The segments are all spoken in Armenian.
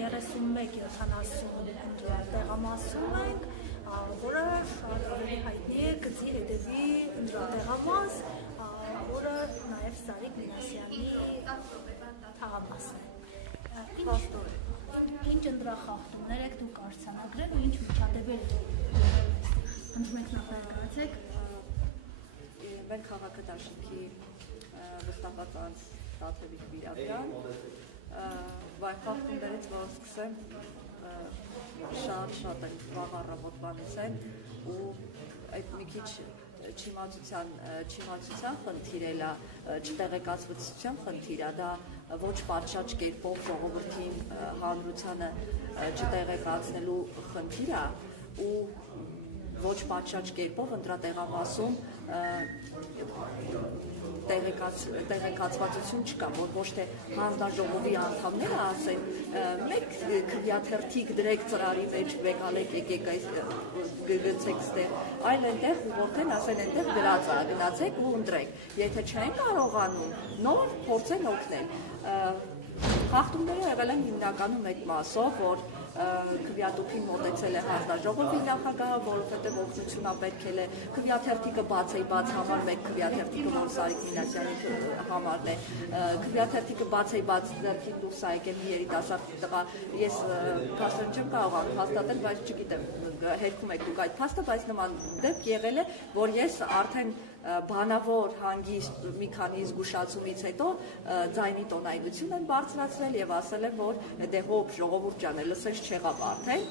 31-70 տեղամասում ենք, որը շատ ավելի հայտնի է գծի հետևի տեղամաս, որը նաև Սարիկ Մինասյանի թաղամասն է։ Ինչ ընտրախախտումներ եք դուք արձանագրել ու ինչ միջադեպեր խնդրում եք նախաերկրացեք։ Մեր քաղաքը դաշինքի վստահված անձ Տաթևիկ Վիրաբյան, վայ խախտումներից որ սկսեմ շատ են վաղ առավոտվանից են ու այդ մի քիչ չիմացության խնդիր է, չտեղեկացվածության խնդիր է, դա ոչ պատշաճ կերպով ժողովրդին հանրությանը չտեղեկացնելու խնդիր է ու ոչ պատշաճ կերպով ընտրատեղամասում տեղեկացվածություն չկա, որ ոչ թե հանձնաժողովի անդամները ասեն մեկ քվյաթերթիկ դրեք ծրարի մեջ եկեք գցեք ստեղ, այլ այնտեղ որքան ասեն այնտեղ գրած է, գնացեք ու ընտրեք, եթե չեն կարողանում, նոր փորձեն օգնել։ Խախտումները եղել են հիմնականում այդ մասով, որ քվյատուփին մոտեցել է հանձնաժողովի նախագահը, որովհետև օգնությունա պետք է քվյաթերթիկը բաց համար, մեկ քվյաթերթիկը, որ Սարիկ Մինասյանի համարն է, քվյաթերթիկը բաց դեպքին դուրս է եկել մի երիտասարդ տղա, ես փաստորեն չեմ կարողանում հաստատել, բայց չգիտեմ, հերքում եք դուք այդ փաստը, բայց նման դեպք եղել է, որ ես արդեն բանավոր հանգիստ մի քանի զգուշացումից հետո ձայնի տոնայնություն են բարձրացրել եւ ասել են, որ դե հոբ ժողովուրդ ջան, լսես չեղավ արդեն։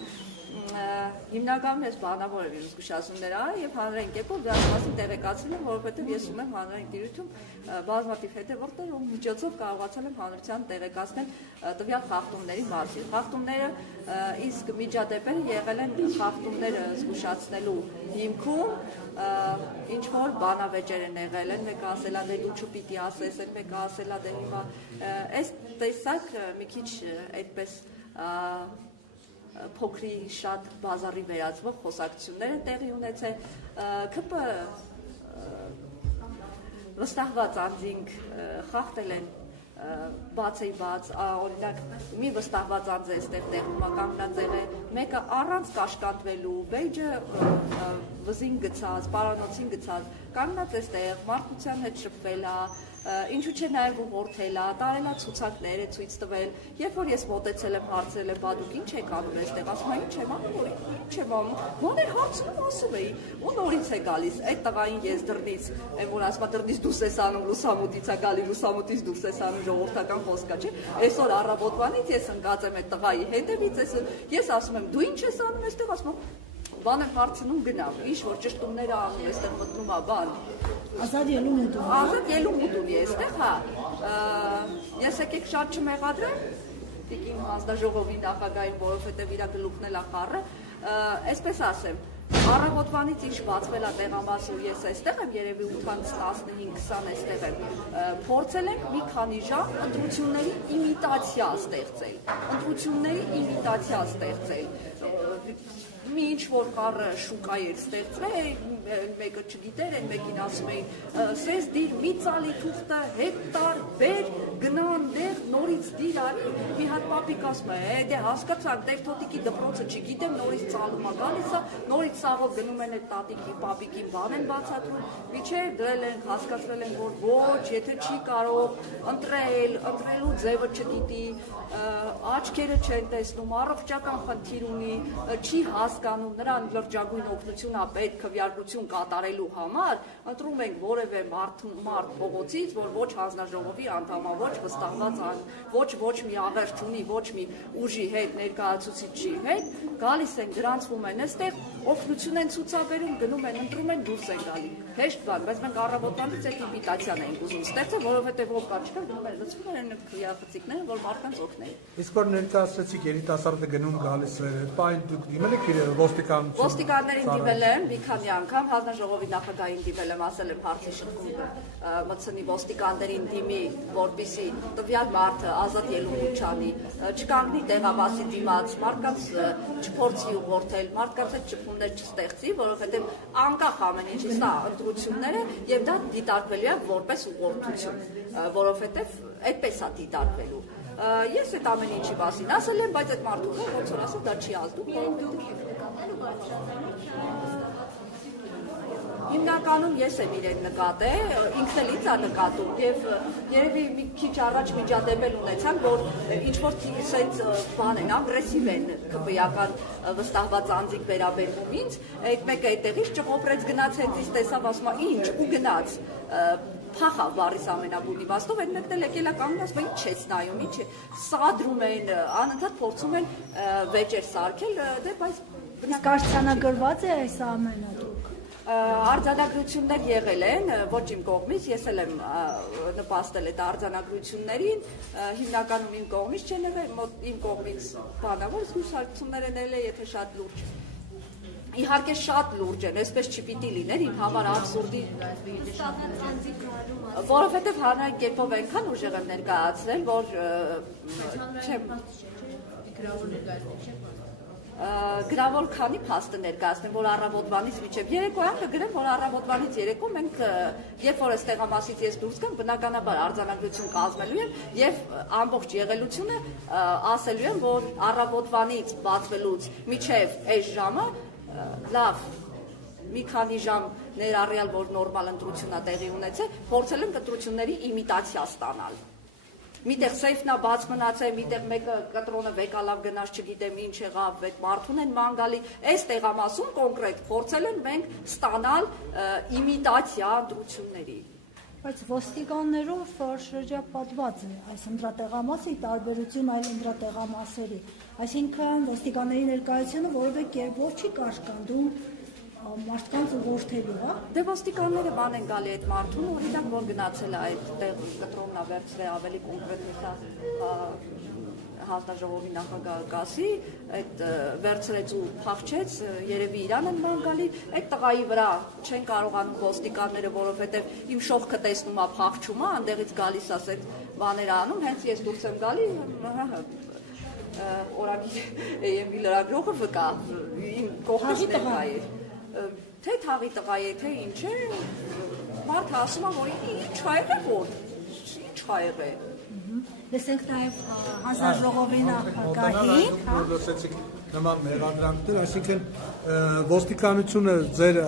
Հիմնականում ես բանավոր եմ զգուշացումներ արել եւ հանրային կերպով դրանց մասին տեղեկացրել եմ, որովհետեւ ես ունեմ հանրային տիրույթում բազմաթիվ հետևորդներ, ում միջոցով կարողացել եմ հանրության տեղեկացնել տվյալ խախտումների մասին։ Խախտումները իսկ միջադեպերը եղել են խախտումները զգուշացնելու հիմքում ինչ որ բանավեճեր են եղել են, մեկը ասել է դե դու չպիտի ասես, մեկը ասել է դե հիմա այս տեսակ մի քիչ այդպես փոքրի շատ բազարի վերածվող խոսակցություններ են տեղի ունեցել, ԿՊ վստահված անձինք խախտել են բաց, օրինակ մի վստահված անձ է այստեղ տեղում կանգնած եղել, մեկը առանց կաշկանդվելու, բեյջը վզին գցած, պարանոցին գցած, կանգնած այստեղ, մարդկության հետ շփվել է, ինչու՞ չէ նաև ուղղորդել է, տարել է ցուցակներ է ցույց տվել, երբ որ ես մոտեցել եմ հարցրել եմ, բա դուք ինչ եք անում այստեղ, ասում եմ, ինչ եմ անում, ոներ հարցնում ասում էի, ու նորից է գալիս, այդ տղային ես դռնից, այն որ ասում է դռնից դուրս ես անում, լուսամուտից է գալի, լուսամուտից դուրս ես անում, ժողովրդական խոսք է, չէ՞, այսօր առավոտվանից ես ընկած եմ այդ տղայի հետևից, ես ասում եմ, դու ինչ ես անում այստեղ, ասում եմ, բան եմ հարցնում գնամ, ինչ որ ճշտումները անում, այստեղ մտնում է բան։ Ազատ ելում ուտում։ Ազատ ելում ուտում է այստեղ, հա։ Ես եկեք շատ չմեղադրեմ, տիկին հանձնաժողովի նախագահին, որովհետև իր գլուխն էլ է խառը, այսպես ասեմ, առավոտվանից ինչ բացվել է տեղամասը ու ես այստեղ եմ, երևի 8-15-20 այստեղ եմ, փորձել ենք մի քանի ժամ ընտրությունների իմիտացիա ստեղծել, մի ինչ որ խառը շուկա էր ստեղծվել, մեկը չգիտեր, այն մեկին ասում էին, սես դիր մի ծալի թուղթը հետ տար, բեր, գնան դեղ, նորից դիր արի, մի հատ պապիկ ասում է, դե հասկացանք, դեր թոտիկի դպրոցը չգիտեմ, նորից ծալում է գալիս է, նորից սաղով գնում են այդ տատիկի, պապիկին բան են բացատրում, միջև դրել են, հասկացրել են, որ ոչ, եթե չի կարող ընտրելու ձևը չգիտի, աչքերը չեն տեսնում, առողջական խնդիր ունի, չի հասկանում, նրան լրջագույն օգնություն է պետք քվեարկություն կատարելու համար, ընտրում ենք որևէ մարդ փողոցից, որ ոչ հանձնաժողովի անդամ է, ոչ վստահված ոչ մի աղերս չունի, ոչ մի ուժի հետ, ներկայացուցիչի հետ, գալիս են, գրանցվում են այստեղ, օգնություն են ցուցաբերում, գնում են, ընտրում են, դուրս են գալի։ Հեշտ բան, բայց մենք առավոտվանից այդ իմիտացիան ենք ուզում ստեղծել, որովհետև ով կա չկա, գնում են, լցվում են քվեախցիկները, որ մարդկանց օգնեն։ Իսկ որ ներկայացրեցիք երիտասարդը գնում գալիս էր, բայն դուք դիմել եք ոստիկանություն։ Ոստիկաններին դիմել եմ մի քանի անգամ, հանձնաժողովի նախագահին դիմել եմ, ասել եմ հարցի շրջանում մտցնի ոստիկաններին դիմի, որպեսզի տվյալ մարդը ազատ ելույթ չանի, չկանգնի տեղամասի դիմաց, մարդկանց չփորձի ուղղորդել, մարդկանց հետ շփումներ չստեղծի, որովհետև անկախ ամեն ինչից սա ընտրությունները եւ դա դիտարկվելու է որպես ուղղորդություն, որովհետև այդպես է դիտարկվելու։ Ես այդ ամեն ինչի մասին ասել եմ, բայց այդ մարդուն ոնց որ ասել դա չի ազդում։ Հիմնականում ես եմ իրեն նկատել, ինքն էլ ինձ է նկատում եւ երևի մի քիչ առաջ միջադեպել ունեցան, որ ինչ որ sense բան են, ագրեսիվ են քպիական վստահված անձիկ վերաբերվում ինձ, այդ մեկը այդտեղից ճղոպրեց գնաց հետից տեսավ ասում է ինչ ու գնաց փախավ բարիս ամենաբուն իմաստով, այդ մեկն էլ եկել է կանգնած, բայց ինչ չես նայում, ինչ սադրում են, անընդհատ փորձում են վեճեր սարքել, դե բայց Իսկ արձանագրված է այս ամենը դուք։ Արձանագրություններ եղել են, ոչ իմ կողմից, ես էլ եմ նպաստել այդ արձանագրություններին, հիմնականում իմ կողմից չեն եղել, իմ կողմից բանավոր զգուշացումներ են եղել, եթե շատ լուրջ։ Իհարկե շատ լուրջ են, այսպես չպիտի լիներ, իմ համար աբսուրդի, որովհետև հանրային կերպով այնքան ուժեղ եմ ներկայացրել, որ չեմ գրավոր քանի փաստ ներկայացնեմ, որ առավոտվանից մինչև երեկոյան կգրեմ, որ առավոտվանից երեկո մենք երբ որ այս տեղամասից ես դուրս գամ, բնականաբար արձանագրություն կազմելու եմ եւ ամբողջ եղելությունը ասելու եմ, որ առավոտվանից բացվելուց մինչև այս ժամը լավ մի քանի ժամ ներառյալ, որ նորմալ ընտրություն է տեղի ունեցել, փորձել եմ ընտրությունների իմիտացիա ստանալ։ Միտեղ սեյֆնա բաց մնացել, միտեղ մեկը կտրոնը վեկալավ գնաց, չգիտեմ ինչ եղավ, այդ մարդուն են մանգալի, այս տեղամասում կոնկրետ փորձել են մենք ստանալ իմիտացիա ընտրությունների։ Բայց ոստիկաններով շրջապատված է այս ընտրատեղամասի տարբերություն այլ ընտրատեղամասերի։ Այսինքն ոստիկանների ներկայությունը որևէ կերպով չի կաշկանդում մարդկանց ուղղորդելու, հա։ Դե ոստիկանները բան են գալի այդ մարդուն, օրինակ որ գնացել է այդ կտրոննա վերցրել ավելի կոնկրետ հեսա հանձնաժողովի նախագահը գասի, այդ վերցրեց ու փախչեց, երևի իրան են բան գալի, այդ տղայի վրա չեն կարողանում ոստիկանները, որովհետև իմ շողքը տեսնում է փախչում է, այնտեղից գալիս ասել բաներ անում, հենց ես դուրս եմ գալի, օրակի էմի լրագրողը վկա, իմ կողմից ներկա է։ Թե թաղի տղա է, թե ինչ է, մարդը ասում է, որ ինչ ա եղել, որ ինչ ա եղել։ Լսենք նաև հանձնաժողովի նախագահին, հա։ Լսեցիք նման մեղադրանքներ, այսինքն ոստիկանությունը ձեր